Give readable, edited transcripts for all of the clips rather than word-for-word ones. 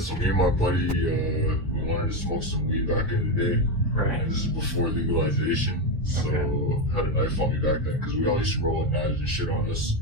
so me and my buddy, we wanted to smoke some weed back in the day. Right. And this is before legalization. So had a knife on me back then because we all used to roll with knives and shit on us.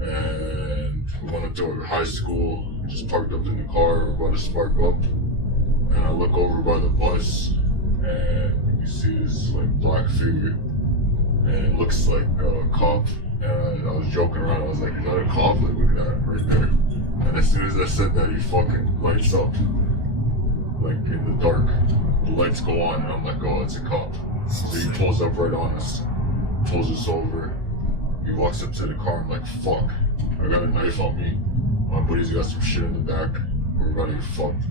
And we went up to our high school, we just parked up in the car, we're about to spark up. And I look over by the bus and you see this like black figure. And it looks like a cop. And I was joking around, I was like, is that a cop? Like, look at that right there. And as soon as I said that, he fucking lights up. Like in the dark, the lights go on and I'm like, oh, it's a cop. So he pulls up right on us, pulls us over. He walks up to the car, I'm like, fuck, I got a knife on me. My buddy's got some shit in the back, we're about to get fucked.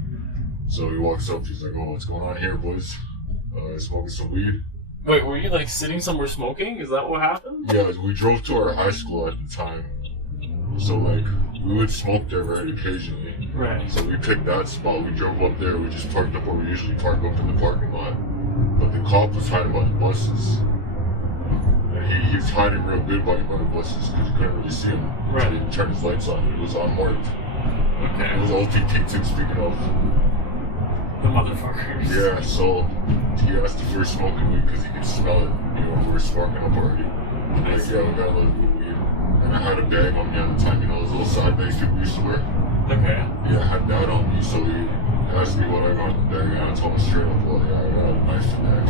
So he walks up, he's like, oh, what's going on here, boys? Smoking some weed. Wait, were you like sitting somewhere smoking? Is that what happened? Yeah, we drove to our high school at the time. So like, we would smoke there very occasionally. Right. So we picked that spot, we drove up there, we just parked up where we usually park up in the parking lot. But the cop was hiding by the buses. And he was hiding real good by the buses because you couldn't really see him. Right. So he didn't turn his lights on, it was unmarked. Okay. It was OTT too, speaking of. The motherfuckers. Yeah, so he asked if we were smoking weed because he could smell it. You know, we were sparking up already. Like, yeah, we got a little bit of weed. And I had a bag on me at the time, you know, those little side bags people used to wear. Okay. Yeah, I had that on me, so he asked me what I got in the bag, and I told him straight up, well, yeah, I got a knife in there.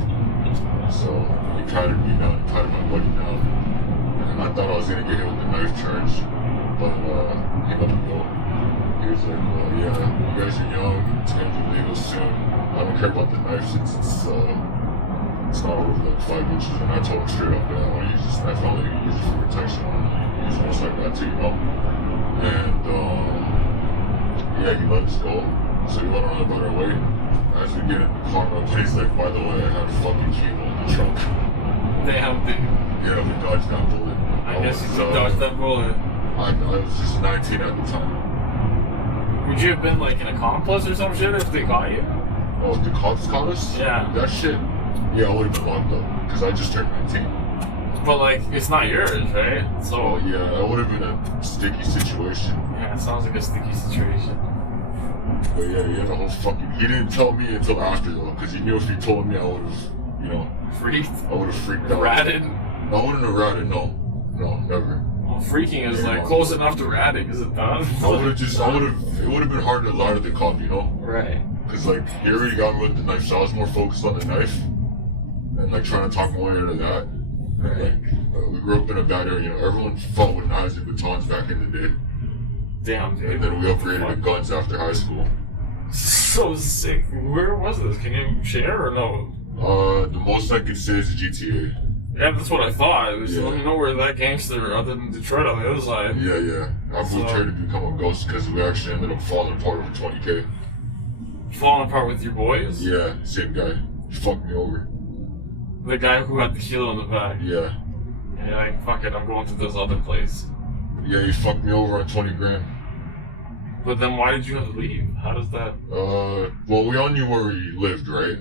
So he patted me down, he patted my buddy down. And I thought I was gonna get hit with the knife charge, but he let me go. He was like, well, yeah, you guys are young, it's gonna be legal soon. I don't care about the knife since it's not over like 5 inches. And I told him straight up that I want to use this knife, I only use it for protection. I don't really use it just like that too, you know? And yeah, he let us go. So we went on about our way. As we get in the car, my buddy's like, by the way, I had a fucking kilo in the trunk. Damn, dude. Yeah, we dodged that bullet. I guess you dodged that bullet. I was just 19 at the time. Would you have been like an accomplice or some shit if they caught you? Oh, if the cops caught us? Yeah. That shit? Yeah, I would have been locked up. Because I just turned 19. But like, it's not yours, right? So. Oh, yeah, that would have been a sticky situation. Yeah, it sounds like a sticky situation. But yeah, he had a whole fucking. He didn't tell me until after though, because he knew if he told me, I would have, you know. Freaked? I would have freaked out. Ratted? I wouldn't have ratted, no. No, never. Well, freaking is like close enough to ratting, is it not? I would have just, it would have been hard to lie to the cop, you know? Right. Because like, he already got me with the knife, so I was more focused on the knife. And like, trying to talk my way out of that. Right. Like, we grew up in a bad area, you know, everyone fought with knives and batons back in the day. Damn, dude. And then we upgraded to guns after high school. So sick. Where was this? Can you share or no? The most I could say is the GTA. Yeah, that's what I thought. It was, Yeah. let me know where that gangster, other than Detroit on the other side. Yeah, yeah. I moved here to become a ghost because we actually ended up falling apart over 20K. Falling apart with your boys? Yeah, same guy. He fucked me over. The guy who had the kilo in the back. Yeah. And you're like, fuck it, I'm going to this other place. Yeah, he fucked me over on 20 grand. But then why did you have to leave? How does that... Well, we all knew where he lived, right?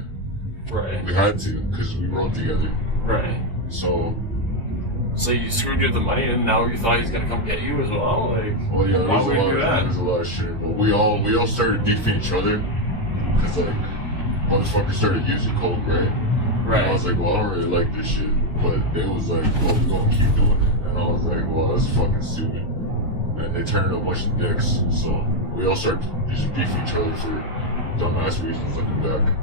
Right. We had to, because we rode together. Right. So you screwed you with the money and now you thought he was gonna come get you as well? Like, well, yeah, why would you do that? There's a lot of shit. But we all started beefing each other. Because, like, motherfuckers started using coke, right? Right. And I was like, well, I don't really like this shit. But they was like, well, we're gonna keep doing it. And I was like, well, that's fucking stupid. And they turned a bunch of dicks. So we all started just beefing each other for dumbass reasons looking back.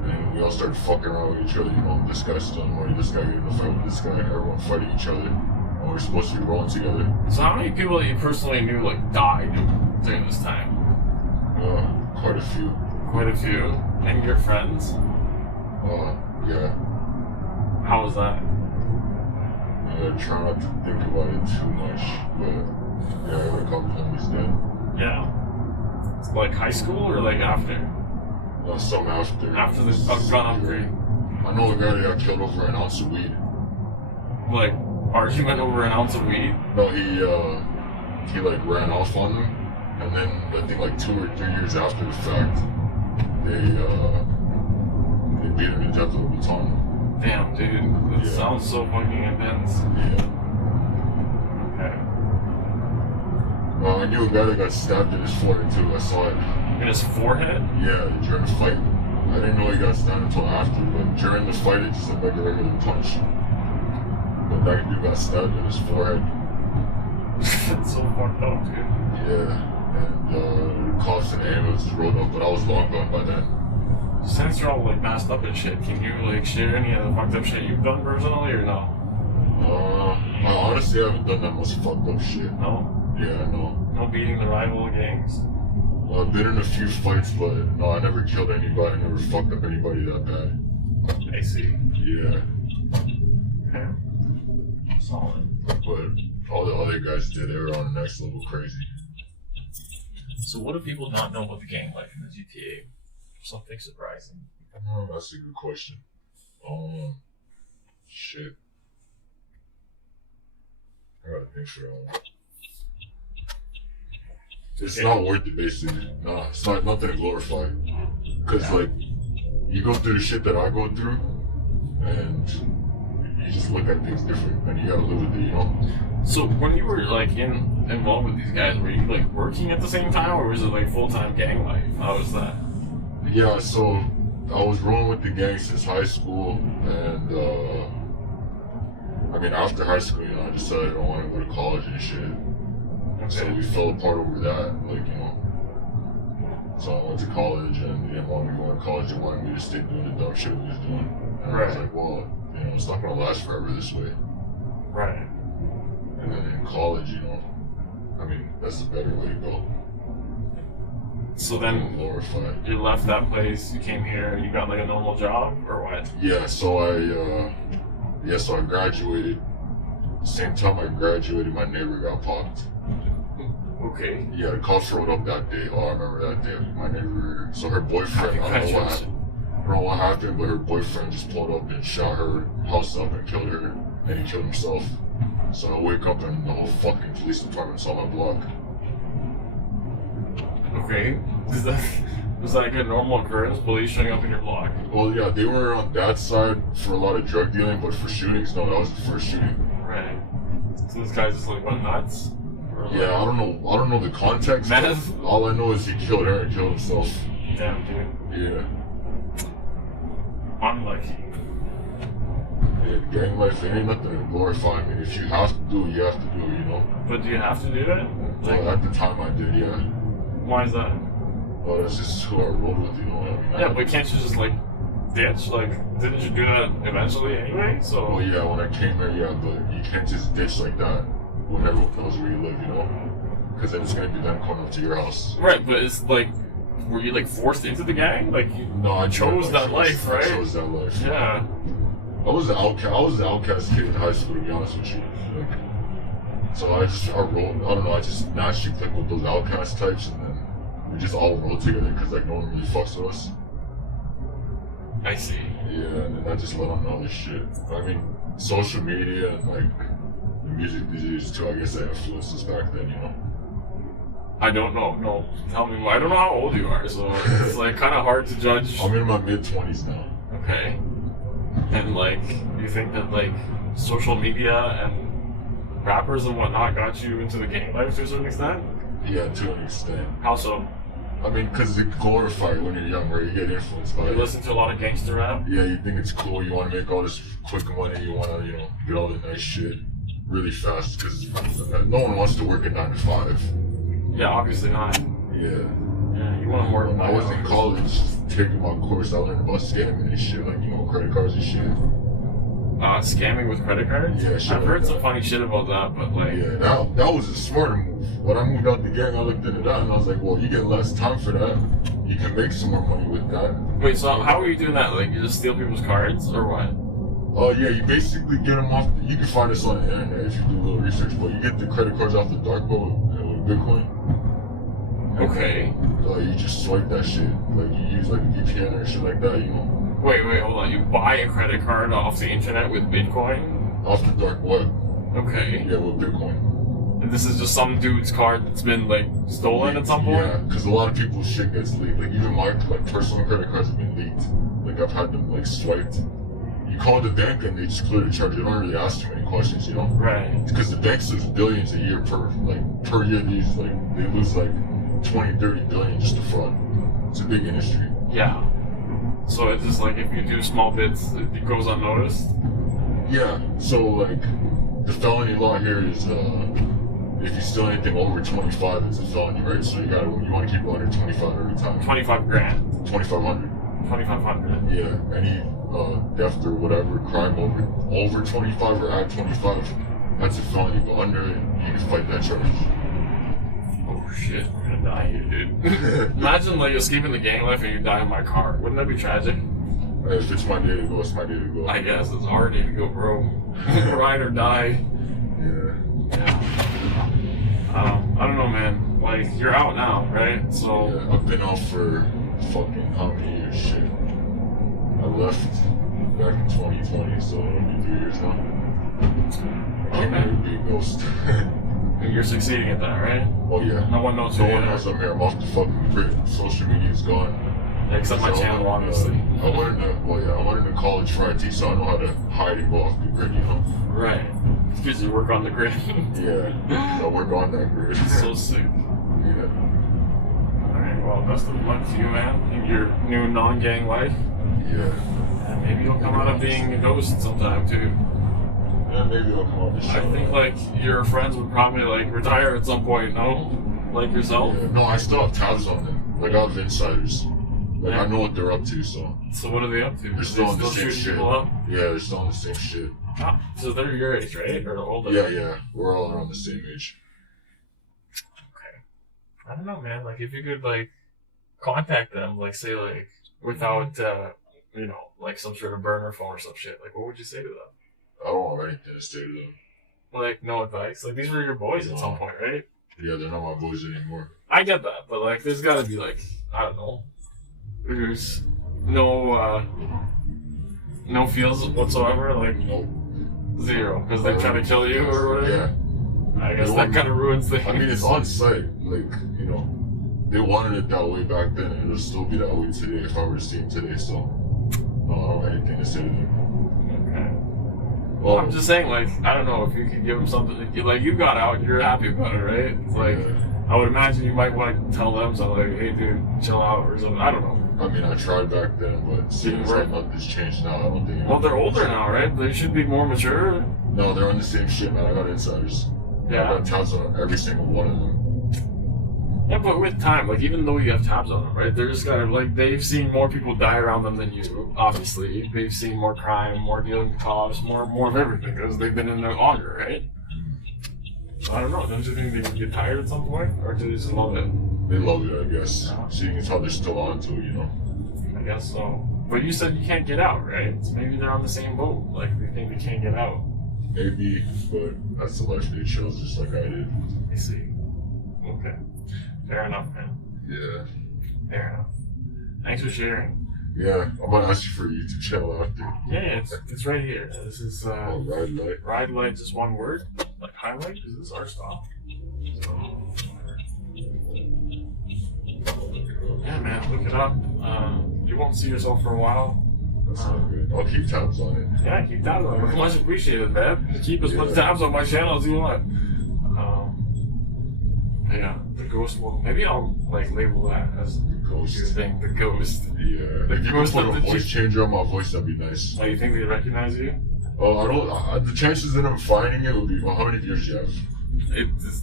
And we all started fucking around with each other, you know, this guy stealing money, this guy getting in a fight with this guy, everyone fighting each other. And we were supposed to be rolling together. So how many people that you personally knew, like, died during this time? Quite a few. Quite a few. And your friends? Yeah. How was that? I try not to think about it too much, but yeah, I had a couple homies dead. Yeah. It's like high school or like after? Some after. After the gun upgrade. I know a guy that got killed over an ounce of weed. Like, argument over an ounce of weed? No, he like ran off on them, and then I think like 2 or 3 years after the fact, they beat him to death with a baton. Damn, dude. That sounds so fucking intense. Yeah. Okay. I knew a guy that got stabbed in his forehead too. I saw it. In his forehead? Yeah, during the fight. I didn't know he got stabbed until after, but during the fight it just looked like a regular punch. But that dude got stabbed in his forehead. That's so fucked up, dude. Yeah, and the cops and ambulances rolled up, but I was long gone by then. Since you're all like masked up and shit, can you like share any of the fucked up shit you've done personally or no? I honestly haven't done that much fucked up shit. No? Yeah, no. No beating the rival gangs? I've been in a few fights, but no, I never killed anybody, I never fucked up anybody that bad. I see. Yeah. Okay. Solid. But all the other guys did, they were on the next level crazy. So what do people not know about the gang life in the GTA? Something surprising. Oh, that's a good question. Shit. I gotta think for that one. It's not worth it, basically. Nah, it's not nothing to glorify. Cause like, you go through the shit that I go through, and you just look at things different, and you gotta live with it, you know? So when you were like involved with these guys, were you like working at the same time, or was it like full-time gang life? How was that? Yeah, so I was rolling with the gang since high school, and I mean, after high school, you know, I decided I don't want to go to college and shit. So we fell apart over that, like, you know. So I went to college, and they didn't want me going to college. They wanted me to stay doing the dumb shit we was doing. And I was like, well, you know, it's not going to last forever this way. Right. And then in college, you know, I mean, that's the better way to go. So then Glorified. you left that place, you came here, you got like a normal job, or what? Yeah, so I graduated. Same time I graduated, my neighbor got popped. Okay. Yeah, the cops showed up that day. Oh, I remember that day. My neighbor, so her boyfriend, I don't know what happened, but her boyfriend just pulled up and shot her house up and killed her, and he killed himself. So I wake up and the whole fucking police department's on my block. Okay. Was that like a normal occurrence, police showing up in your block? Well, yeah, they were on that side for a lot of drug dealing, but for shootings, no, that was the first shooting. Right. So this guy's just like went nuts? Yeah, I don't know the context. Meth? All I know is he killed her and killed himself. Damn, dude. Yeah. Unlucky. Yeah, gang life, it ain't nothing to glorify. I mean, if you have to do it, you have to do it, you know? But do you have to do it? Well, at the time I did, yeah. Why is that? Well, that's just who I rolled with, you know what I mean? Yeah, but can't you just like ditch? Like, didn't you do that eventually anyway? So. Well, yeah, when I came here, yeah, but you can't just ditch like that when everyone knows where you live, you know? Because then it's gonna be them coming up to your house. Right, but it's like, were you like forced into the gang? Like, you No, I chose that life, right? I chose that life. Yeah. I was the outcast kid in high school, to be honest with you. Like, so I just naturally clicked with those outcast types, and then we just all rolled together because like no one really fucks with us. I see. Yeah, and then I just let them know this shit. I mean, social media and like the music disease too, I guess that influenced us back then, you know? I don't know. No, tell me more. I don't know how old you are, so it's like kind of hard to judge. I'm in my mid-20s now. Okay. And like, you think that like social media and rappers and whatnot got you into the gang life to a certain extent? Yeah, to an extent. How so? I mean, because it's glorified when you're young, right? You get influenced by You it. listen to a lot of gangster rap? Yeah, you think it's cool, you want to make all this quick money, you want to, you know, get all the nice shit really fast, because no one wants to work a 9 to 5. Yeah, obviously not. Yeah. Yeah, you want to work. When I was in college, taking my course, I learned about scamming and shit, like, you know, credit cards and shit. Scamming with credit cards? Yeah, shit I've like heard that. some funny shit about that, but like... Yeah, that was a smarter move. When I moved out the gang, I looked into that and I was like, well, you get less time for that. You can make some more money with that. Wait, so how are you doing that? Like, you just steal people's cards, or what? Oh, yeah, you basically get them off, you can find this on the internet if you do a little research, but you get the credit cards off the dark web with Bitcoin. Okay. You just swipe that shit. Like, you use like a VPN or shit like that, you know? Wait, hold on. You buy a credit card off the internet with Bitcoin? Off the dark web. Okay. Yeah, with Bitcoin. And this is just some dude's card that's been, like, stolen at some point? Yeah, because a lot of people's shit gets leaked. Like, even my personal credit cards have been leaked. Like, I've had them, like, swiped. You call the bank and they just clear the charge. They don't really ask too many questions, you know? Right. Because the bank lose billions a year per year. They lose, like, 20, 30 billion just to fraud. It's a big industry. Yeah. So it's just like if you do small bits, it goes unnoticed. Yeah. So like, the felony law here is if you steal anything over 25, it's a felony, right? So you want to keep it under 25 every time. 25 grand. 2,500. 2,500. Yeah. Any theft or whatever crime over 25 or at 25, that's a felony. But under it, you can fight that charge. Oh shit, we're gonna die here, dude. Imagine like escaping the gang life and you die in my car. Wouldn't that be tragic? If it's my day to go, it's my day to go. I guess it's our day to go, bro. Ride or die. Yeah. I don't know, man. Like, you're out now, right? So. Yeah, I've been out for fucking how many years? Shit. I left back in 2020, so it'll be 3 years now. I can't even be a ghost. You're succeeding at that, right? Oh yeah. No one knows who No you one are. knows I'm here. I'm off the fucking grid. Social media's gone. Except my channel, obviously. I went into college for IT, so I know how to hide and go off the grid, you know? Right. Because you work on the grid. Yeah. I work on that grid. So sick. Yeah. Alright, well, best of luck to you, man, in your new non-gang life. Yeah. And maybe you'll come out of being a ghost sometime, too. Yeah, maybe I'll come on the show. I think, like, your friends would probably, like, retire at some point, no? Like yourself? Yeah. No, I still have tabs on them. Like, I have insiders. Like, Yeah. I know what they're up to, so. So what are they up to? They're still on the same shooting shit. people up? Yeah, they're still on the same shit. Ah, so they're your age, right? Or older? Yeah. We're all around the same age. I don't know, man. Like, if you could, like, contact them, like, say, like, without, you know, like, some sort of burner phone or some shit, like, what would you say to them? I don't have anything to say to them. Like, no advice? Like, these were your boys at some point, right? Yeah, they're not my boys anymore. I get that, but, like, there's gotta be, like, I don't know. There's no feels whatsoever, like, Nope. zero, because they try to kill you or whatever. Yeah. I guess that kind of ruins things. I mean, it's on site. Like, you know, they wanted it that way back then, and it'll still be that way today if I were to see them today, so no, I don't have anything to say to them. Okay. Well, I'm just saying, like, I don't know if you could give them something. Like, you got out, you're happy about it, right? It's like, I would imagine you might want to tell them something, like, hey, dude, chill out or something. I don't know. I mean, I tried back then, but seems like nothing's changed now. I don't think. Well, they're older now, right? They should be more mature. No, they're on the same shit, man. I got insiders. Yeah. I got tabs on every single one of them. Yeah, but with time, like, even though you have tabs on them, right? They're just kind of, like, they've seen more people die around them than you, obviously. They've seen more crime, more dealing with cops, more of everything, because they've been in there longer, right? So I don't know, don't you think they get tired at some point? Or do they just love it? They love it, I guess. Seeing as how they're still on to it, you know? I guess so. But you said you can't get out, right? So maybe they're on the same boat. Like, they think they can't get out. Maybe, but that's the life they chose, just like I did. I see. Okay. Fair enough, man. Yeah. Fair enough. Thanks for sharing. Yeah, I'm gonna ask you for a YouTube channel after. Yeah, it's right here. This is Oh, RideLight. RideLight, just one word. Like highlight, because this is our stop. So, yeah, man, look it up. You won't see yourself for a while. That's not good. I'll keep tabs on it. Yeah, keep tabs on it. Much appreciated, man. Keep as much tabs on my channel as you want. Yeah, the ghost one. Maybe I'll like label that as The ghost. your thing, the ghost. Yeah. The If you could ghost put of a the voice changer on my voice, that'd be nice. Oh, you think they recognize you? Oh, I don't. The chances that I'm finding it would be. Well, how many views do you have?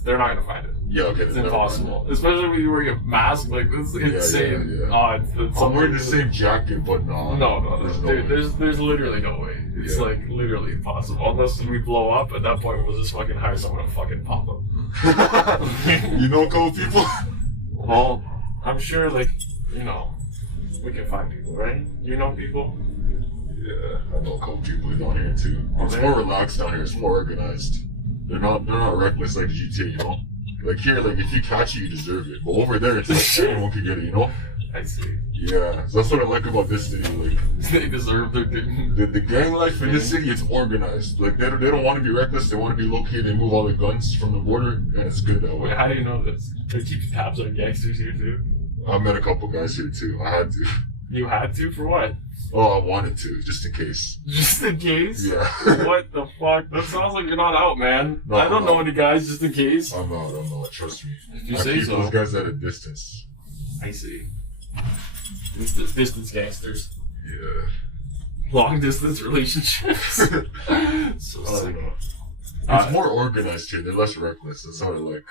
They're not gonna find it. Yeah, okay. It's impossible. Especially when you're wearing a mask, like it's insane. Yeah. Oh, it's I'm wearing the same jacket, but no. No. There's no way. There's literally no way. It's Yeah. like literally impossible. Unless we blow up, at that point we'll just fucking hire someone to fucking pop up. You know a couple people? Well, I'm sure like, you know, we can find people, right? You know people? Yeah, I know a couple people down here too. It's more relaxed down here. It's more organized. They're not reckless like GTA, you know? Like here, like if you catch it, you deserve it. But over there, it's like anyone can get it, you know? I see. Yeah, so that's what I like about this city. Like They deserve their thing. the gang life in this city, it's organized. Like they don't want to be reckless. They want to be low key. They move all the guns from the border, and it's good that way. Wait, how do you know this? They keep tabs on gangsters here too. I met a couple guys here too. I had to. You had to for what? Oh, I wanted to, just in case. Just in case? Yeah. What the fuck? That sounds like you're not out, man. No, I don't I'm know not. any guys just in case. I'm not. Trust me. If you I say keep so. those guys at a distance. I see. Distance gangsters. Yeah. Long distance relationships. So I sick. don't know. It's more organized here. They're less reckless. That's how I like.